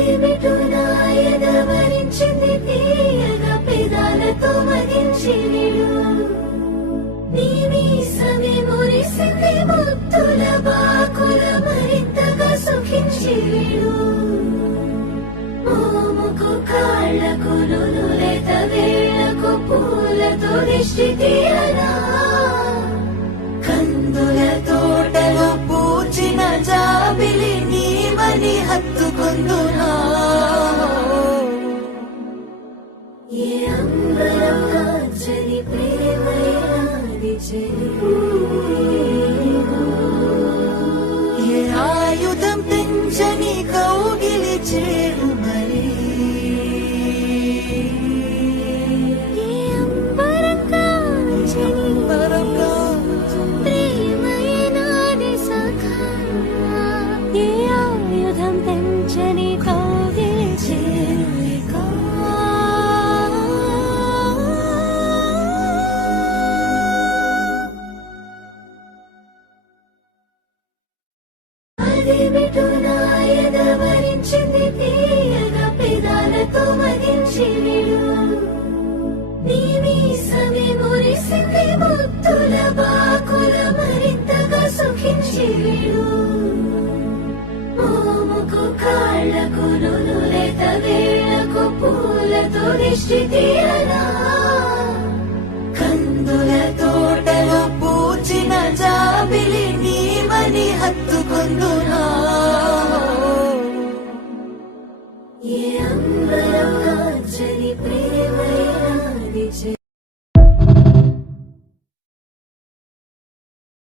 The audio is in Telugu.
అదేమిటో నా ఎదవరించింది తీయగా పెదాలతో మదించి విడు నీ మీసమే మురిసింది ముద్దుల బాకుల మరింతగా సుఖించి విడు మోముకు కాళ్లకు నునులేత వేళ్లకు పూలతో దిష్టి తీయరా కందుల తోటలో పూచిన జాబిలి నీవని హత్తుకుందునా ఏ అంబరం కాంచని ప్రేమయాది చెలి ఏ ఆయుధం పెంచని కౌగిలి చేరు మరి ఏ అంబరం కాంచని ప్రేమయాది సఖా ఏ ఆయుధం పెంచని కౌగిలి చేరు అదేమిటో నా ఎదవరించింది తీయగా పెదాలతో మదించి విడు నీ మీసమే మురిసింది ముద్దుల బాకుల మరింతగా సుఖించి విడు మోముకు కాళ్లకు నునులేత వేళ్లకు పూలతో దిష్టి తీయరా కందుల తోటలో పూచిన జాబిలి నీవని హత్తుకుందునా